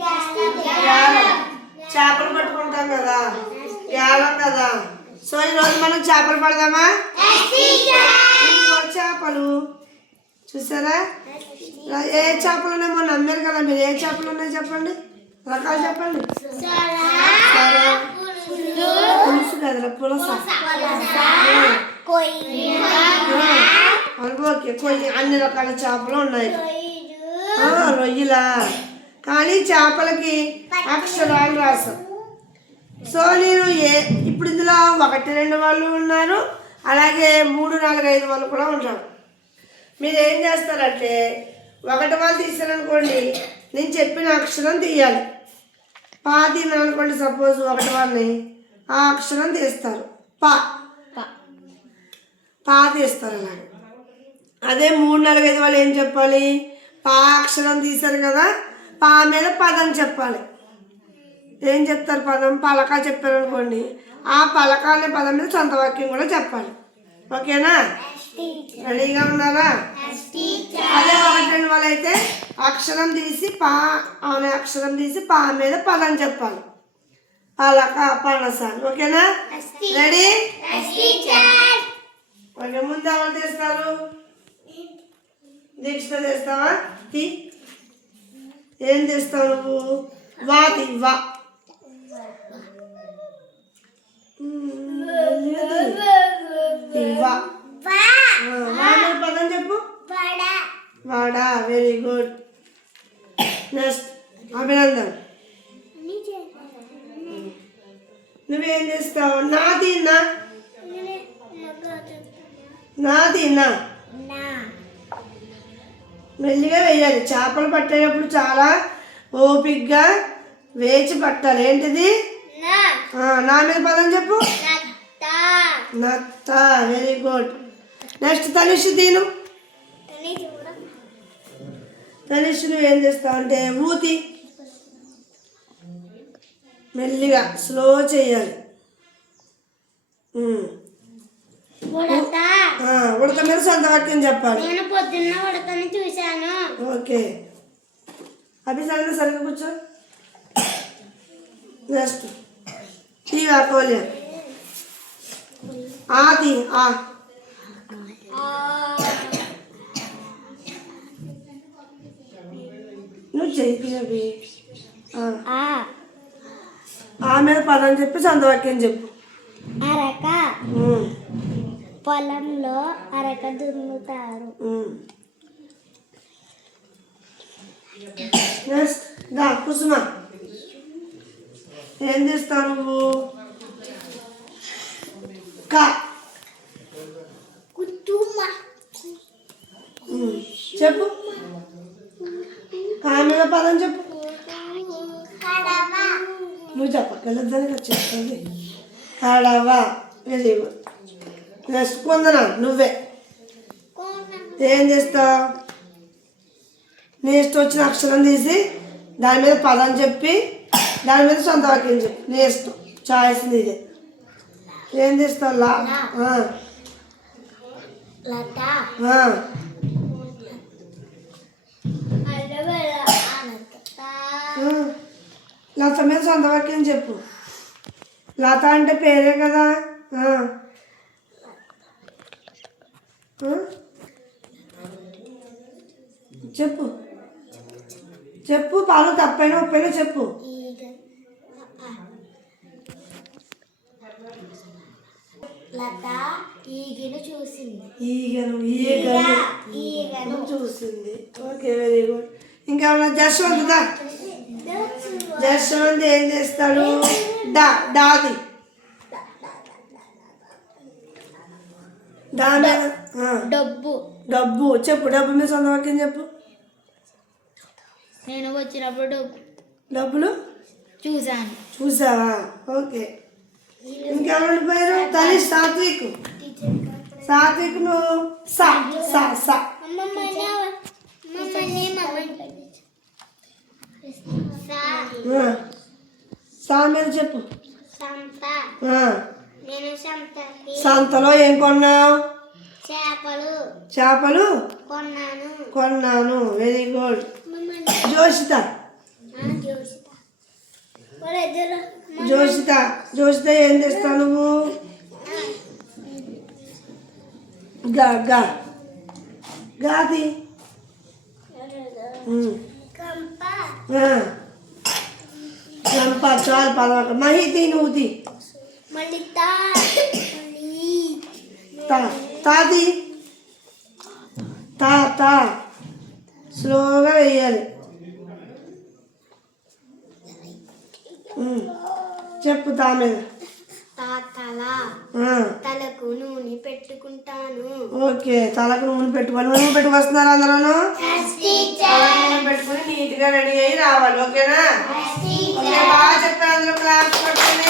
గాలం. చేపలు పట్టుకుంటాం కదా, గాలం కదా. సో ఈరోజు మనం చేపలు పడదామా? చేపలు చూసారా? ఏ చేపలు ఉన్నాయి మొన్న అమ్మారు కదా మీరు. ఏ చేపలు ఉన్నాయి చెప్పండి, రకాలు చెప్పండి. పులుసు కదరా, పులస. ఓకే, అన్ని రకాల చేపలు ఉన్నాయి. రొయ్యలా, కానీ చేపలకి అక్షరాలు రాసాం. సో నేను ఇప్పుడు ఇందులో 1, 2 వాళ్ళు ఉన్నారు, అలాగే 3, 4, 5 వాళ్ళు కూడా ఉంటారు. మీరు ఏం చేస్తారంటే 1 వాళ్ళు తీసారనుకోండి, నేను చెప్పిన అక్షరం తీయాలి. పా తీయాలనుకోండి, సపోజ్ 1 వాళ్ళని ఆ అక్షరం తీస్తారు. పా తీస్తారు అలాగే. అదే 3, 4, 5 వాళ్ళు ఏం చెప్పాలి? పా అక్షరం తీశారు కదా, పా మీద పదం చెప్పాలి. ఏం చెప్తారు? పదం. పలక చెప్పారనుకోండి, ఆ పలకాన్ని పదం మీద సొంత వాక్యం కూడా చెప్పాలి. ఓకేనా? రెడీగా ఉన్నారా? అదే 1, 2 వాళ్ళు అయితే అక్షరం తీసి పా అనే అక్షరం తీసి పా మీద పదం చెప్పాలి. పలక, పనస. ఓకేనా? రెడీ? ఓకే, ముందు ఎవరు తీస్తారు? దీక్ష తీస్తావా? ఏం తీస్తావు నువ్వు? వా తీ. వా పదం చెప్పు. వాడా. Very good. నెక్స్ట్ అభినందన్. నువ్వేం చేస్తావు? నాది నా మెల్లిగా వేయాలి. చేపలు పట్టేటప్పుడు చాలా ఓపిగ్గా వేచి పట్టాలి. ఏంటిది? నా మీద పదం చెప్పు. నత్త. Very good. నెక్స్ట్ తనిష్ తీను. తనిష్ నువ్వేం చేస్తావు అంటే ఊతి. మెల్లిగా స్లో చేయాలి. ఉడత మీద సొంత వాక్యం చెప్పాలి. నేను పొద్దున్న ఉడతని చూశాను. ఓకే, అభిసారి సరిగ్గా కూర్చో. నెక్స్ట్ తీవా కోలియా. ఆది. నువ్వు చెయ్యి. ఆ మీద పదం చెప్పి సొంత వాక్యం చెప్పు. అరక. పొలంలో అరక దున్నుతారు. నెక్స్ట్ దా కుసుమ. ఏం చేస్తావు నువ్వు? చెప్పు. కా మీద పదం చెప్పు. నువ్వు చెప్పగలదని చెప్తుంది. కడవా. Very good. నెక్స్ట్ పొందనా. నువ్వే ఏం చేస్తావు? నెక్స్ట్ వచ్చిన అక్షరం తీసి దాని మీద పదం చెప్పి దాని మీద సొంత వాక్యం చెప్పి. నెక్స్ట్ చాయిస్ నీదే. ఏం చేస్తావు? లత మీద సొంత వాక్యం చెప్పు. లత అంటే పేరే కదా. చెప్పు చెప్పు. పాలు తప్పైనా ఒప్పైనా చెప్పు. లత ఈగను చూసింది. ఈగను చూసింది. Okay, very good. ఇంకా జశ్వంత్. జశ్వంత్ ఏం చేస్తాడు? డాది. డబ్బు చెప్పు. డబ్బు మీద సొంత వాక్యం చెప్పు. నేను వచ్చినప్పుడు డబ్బులు చూసావా? ఓకే, ఇంకెవరు పేరు? తనిష్. సాత్విక్ నువ్వు సా. మీద చెప్పు. సంతలో ఏం కొన్నావు? చేపలు కొన్నాను. Very good. జోషిత జోషిత జోషిత ఏం చేస్తావు నువ్వు? గా గా గాది గంప చాలు పదవాక మహితి నువ్వు తీ మళ్ళీ తాది తా స్లోగా వేయాలి. చెప్పు తా మీద. తలకు నూనె పెట్టుకుంటాను. ఓకే, తలకు నూనె పెట్టుకోవాలి. నూనె పెట్టుకొస్తున్నారు అందరూ? నూనె పెట్టుకుని నీట్గా రెడీ అయ్యి రావాలి. ఓకేనా? ఓకే, బాగా చెప్పారు అందరూ. క్లాస్ పట్టుకొని